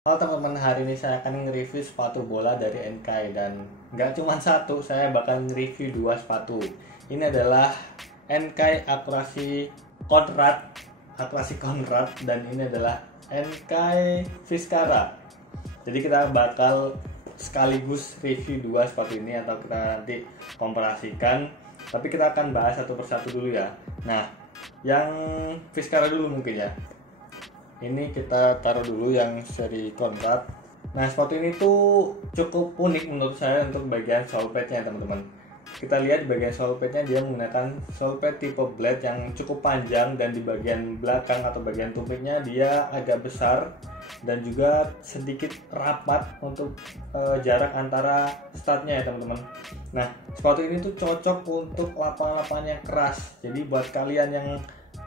Halo teman-teman, hari ini saya akan nge-review sepatu bola dari NKAI dan nggak cuma satu, saya bakal nge-review dua sepatu. Ini adalah NKAI Akurasi Conrad dan ini adalah NKAI Vizcara. Jadi kita bakal sekaligus review dua sepatu ini atau kita nanti komparasikan. Tapi kita akan bahas satu persatu dulu ya. Nah, yang Vizcara dulu mungkin ya. Ini kita taruh dulu yang seri Conrad. Nah, sepatu ini tuh cukup unik menurut saya untuk bagian sole padnya teman-teman. Kita lihat di bagian sole padnya dia menggunakan sole pad tipe blade yang cukup panjang, dan di bagian belakang atau bagian tumitnya dia agak besar dan juga sedikit rapat untuk jarak antara studnya ya teman-teman. Nah, sepatu ini tuh cocok untuk lapangan-lapangan yang keras. Jadi buat kalian yang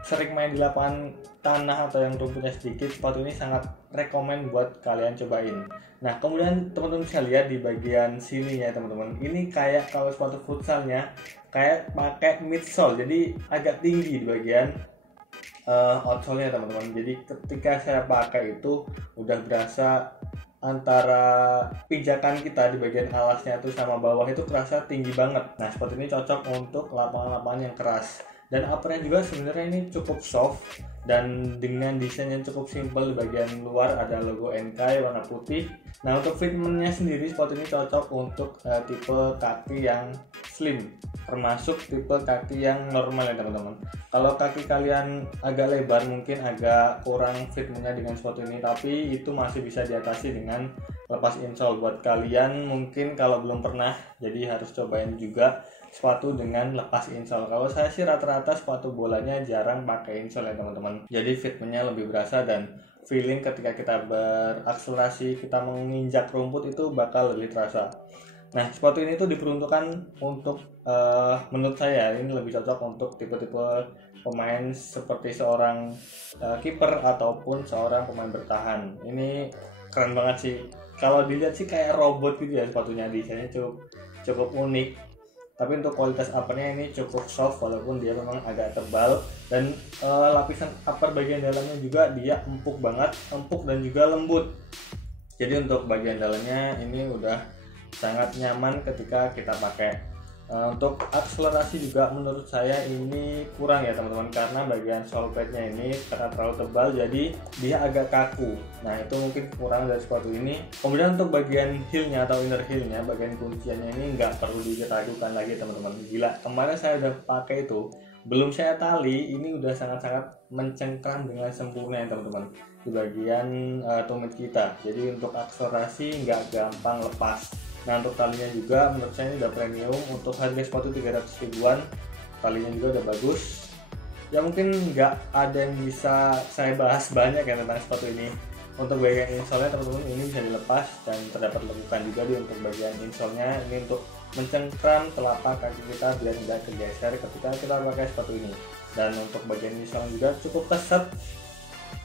sering main di lapangan tanah atau yang rumputnya sedikit, sepatu ini sangat rekomen buat kalian cobain. Nah, kemudian teman-teman bisa lihat di bagian sini ya teman-teman. Ini kayak kalau sepatu futsalnya kayak pakai midsole, jadi agak tinggi di bagian outsole-nya teman-teman. Jadi ketika saya pakai itu udah berasa antara pijakan kita di bagian alasnya itu sama bawah itu kerasa tinggi banget. Nah, sepatu ini cocok untuk lapangan-lapangan yang keras. Dan uppernya juga sebenarnya ini cukup soft, dan dengan desain yang cukup simple. Di bagian luar ada logo NKAI warna putih. Nah, untuk fitmentnya sendiri sepatu ini cocok untuk tipe kaki yang slim, termasuk tipe kaki yang normal ya teman-teman. Kalau kaki kalian agak lebar mungkin agak kurang fitmentnya dengan sepatu ini, tapi itu masih bisa diatasi dengan lepas insole. Buat kalian mungkin kalau belum pernah, jadi harus cobain juga sepatu dengan lepas insole. Kalau saya sih rata-rata sepatu bolanya jarang pakai insole ya teman-teman. Jadi fitmentnya lebih berasa dan feeling ketika kita berakselerasi, kita menginjak rumput itu bakal lebih terasa. Nah, sepatu ini tuh diperuntukkan untuk menurut saya ini lebih cocok untuk tipe-tipe pemain seperti seorang kiper ataupun seorang pemain bertahan. Ini keren banget sih. Kalau dilihat sih kayak robot gitu ya sepatunya, desainnya cukup unik. Tapi untuk kualitas uppernya ini cukup soft walaupun dia memang agak tebal, dan lapisan upper bagian dalamnya juga dia empuk banget, empuk dan juga lembut. Jadi untuk bagian dalamnya ini udah sangat nyaman ketika kita pakai. Untuk akselerasi juga menurut saya ini kurang ya teman-teman, karena bagian sole padnya ini karena terlalu tebal jadi dia agak kaku. Nah, itu mungkin kurang dari sepatu ini. Kemudian untuk bagian heelnya atau inner heelnya, bagian kunciannya ini nggak perlu diragukan lagi teman-teman. Gila, kemarin saya udah pakai itu, belum saya tali, ini udah sangat-sangat mencengkram dengan sempurna ya teman-teman di bagian tumit kita. Jadi untuk akselerasi nggak gampang lepas. Nah, untuk talinya juga menurut saya ini udah premium. Untuk harga sepatu 300 ribuan, talinya juga udah bagus. Ya mungkin nggak ada yang bisa saya bahas banyak ya tentang sepatu ini. Untuk bagian insole-nya teman-teman ini bisa dilepas dan terdapat lekukan juga di untuk bagian insole-nya. Ini untuk mencengkram telapak kaki kita biar tidak tergeser ketika kita pakai sepatu ini. Dan untuk bagian insole juga cukup keset.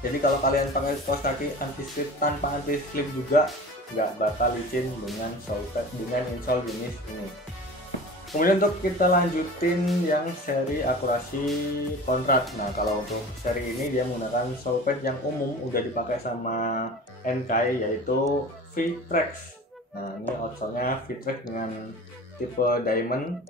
Jadi kalau kalian pakai kaos kaki anti slip tanpa anti slip juga nggak bakal licin dengan sole pad dengan insole jenis ini. Kemudian untuk kita lanjutin yang seri Akurasi Conrad. Nah, kalau untuk seri ini dia menggunakan sole pad yang umum udah dipakai sama NKAI, yaitu V-Trax. Nah, ini outsole-nya V-Trax dengan tipe diamond,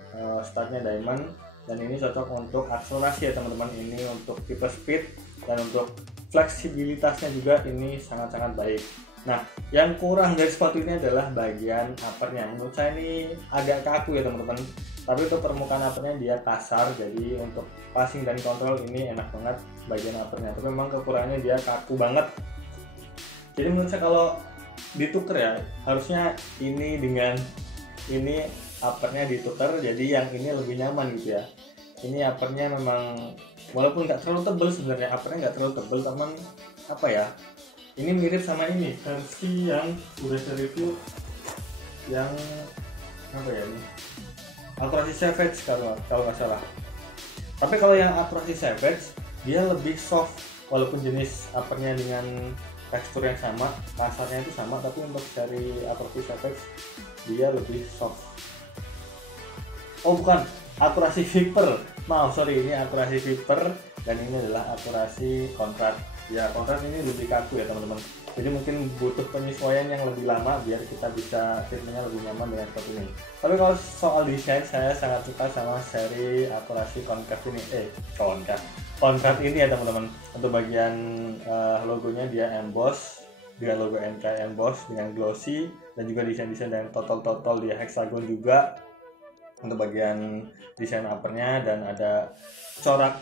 startnya diamond, dan ini cocok untuk akselerasi ya teman-teman. Ini untuk tipe speed, dan untuk fleksibilitasnya juga ini sangat-sangat baik. Nah, yang kurang dari sepatu ini adalah bagian uppernya. Menurut saya ini agak kaku ya teman-teman. Tapi untuk permukaan uppernya dia kasar, jadi untuk passing dan kontrol ini enak banget bagian uppernya. Tapi memang kekurangannya dia kaku banget. Jadi menurut saya kalau ditukar ya, harusnya ini dengan ini uppernya ditukar, jadi yang ini lebih nyaman gitu ya. Ini uppernya memang walaupun nggak terlalu tebel, sebenarnya uppernya nggak terlalu tebel, teman apa ya, ini mirip sama ini versi yang udah saya review yang apa ya, ini Akurasi Savage kalau nggak salah. Tapi kalau yang Akurasi Savage dia lebih soft, walaupun jenis uppernya dengan tekstur yang sama, kasarnya itu sama, tapi untuk seri Akurasi Savage dia lebih soft. Oh bukan, Akurasi Viper, maaf sorry, ini Akurasi Viper dan ini adalah Akurasi Conrad. ya kontrak ini lebih kaku ya teman-teman. Jadi mungkin butuh penyesuaian yang lebih lama biar kita bisa fitnya lebih nyaman dengan sepatu ini. Tapi kalau soal desain, saya sangat suka sama seri akurasi concave ini. Concave ini ya teman-teman. Untuk bagian logonya dia emboss dengan logo NK emboss dengan glossy, dan juga desain-desain dengan total dia hexagon juga untuk bagian desain uppernya, dan ada corak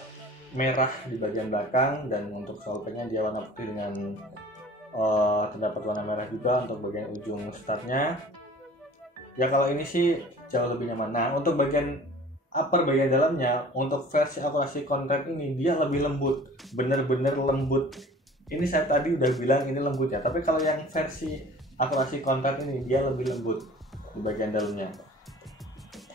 merah di bagian belakang, dan untuk solpennya dia warna putih dengan terdapat warna merah juga untuk bagian ujung startnya. Ya kalau ini sih jauh lebih nyaman. Nah untuk bagian upper bagian dalamnya, untuk versi akurasi concave ini dia lebih lembut, bener-bener lembut. Ini saya tadi udah bilang ini lembut ya, tapi kalau yang versi akurasi concave ini dia lebih lembut di bagian dalamnya.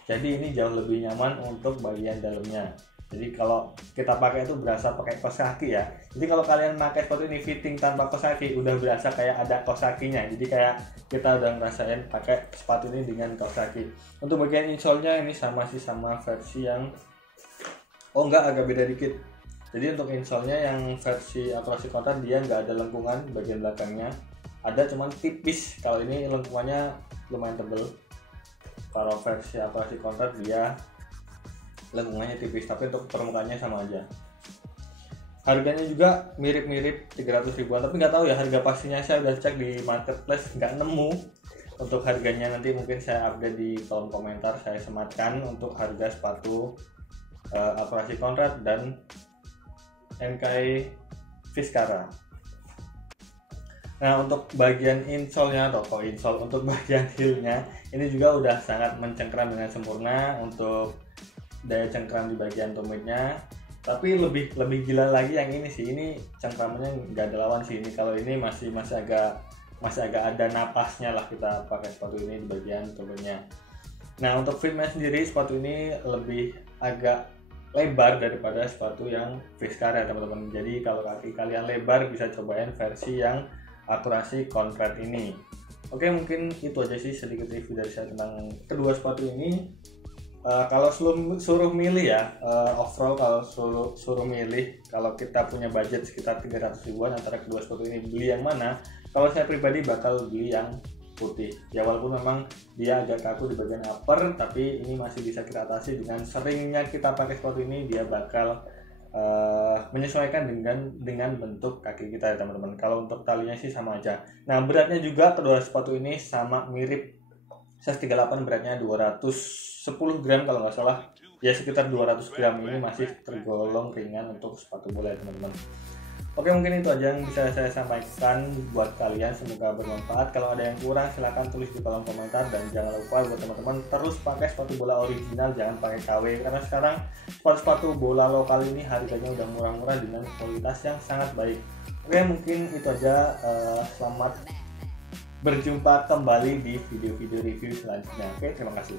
Jadi ini jauh lebih nyaman untuk bagian dalamnya. Jadi kalau kita pakai itu berasa pakai kaos kaki ya. Jadi kalau kalian pakai sepatu ini fitting tanpa kaos kaki, udah berasa kayak ada kaos kakinya. Jadi kayak kita udah ngerasain pakai sepatu ini dengan kaos kaki. Untuk bagian insole-nya ini sama versi yang agak beda dikit. Jadi untuk insole-nya yang versi akurasi concave dia nggak ada lengkungan bagian belakangnya, ada cuman tipis. Kalau ini lengkungannya lumayan tebel. Kalau versi akurasi concave dia lengkungannya tipis, tapi untuk permukaannya sama aja. Harganya juga mirip-mirip 300 ribuan, tapi nggak tahu ya harga pastinya. Saya udah cek di marketplace nggak nemu untuk harganya. Nanti mungkin saya update di kolom komentar, saya sematkan untuk harga sepatu akurasi concave dan NK Fiskara. Nah untuk bagian insole-nya atau insole, untuk bagian heel-nya ini juga udah sangat mencengkram dengan sempurna untuk daya cengkram di bagian tumitnya. Tapi lebih gila lagi yang ini sih, ini cengkramannya nggak ada lawan sih. Ini kalau ini masih agak ada napasnya lah kita pakai sepatu ini di bagian tumitnya. Nah untuk fitnya sendiri sepatu ini lebih agak lebar daripada sepatu yang Fiskara teman-teman. Jadi kalau kaki kalian lebar bisa cobain versi yang akurasi concave ini. Oke, mungkin itu aja sih sedikit review dari saya tentang kedua sepatu ini. Kalau suruh milih ya, overall kalau suruh milih, kalau kita punya budget sekitar 300 ribuan antara kedua sepatu ini, beli yang mana? Kalau saya pribadi bakal beli yang putih ya, walaupun memang dia agak kaku di bagian upper, tapi ini masih bisa kita atasi dengan seringnya kita pakai sepatu ini. Dia bakal menyesuaikan dengan bentuk kaki kita ya teman-teman. Kalau untuk talinya sih sama aja. Nah beratnya juga kedua sepatu ini sama mirip. Size 38 beratnya 210 gram kalau nggak salah ya, sekitar 200 gram. Ini masih tergolong ringan untuk sepatu bola ya teman-teman. Oke, mungkin itu aja yang bisa saya sampaikan buat kalian, semoga bermanfaat. Kalau ada yang kurang silahkan tulis di kolom komentar, dan jangan lupa buat teman-teman terus pakai sepatu bola original, jangan pakai KW, karena sekarang sepatu bola lokal ini harganya udah murah-murah dengan kualitas yang sangat baik. Oke, mungkin itu aja. Selamat berjumpa kembali di video-video review selanjutnya. Oke, terima kasih.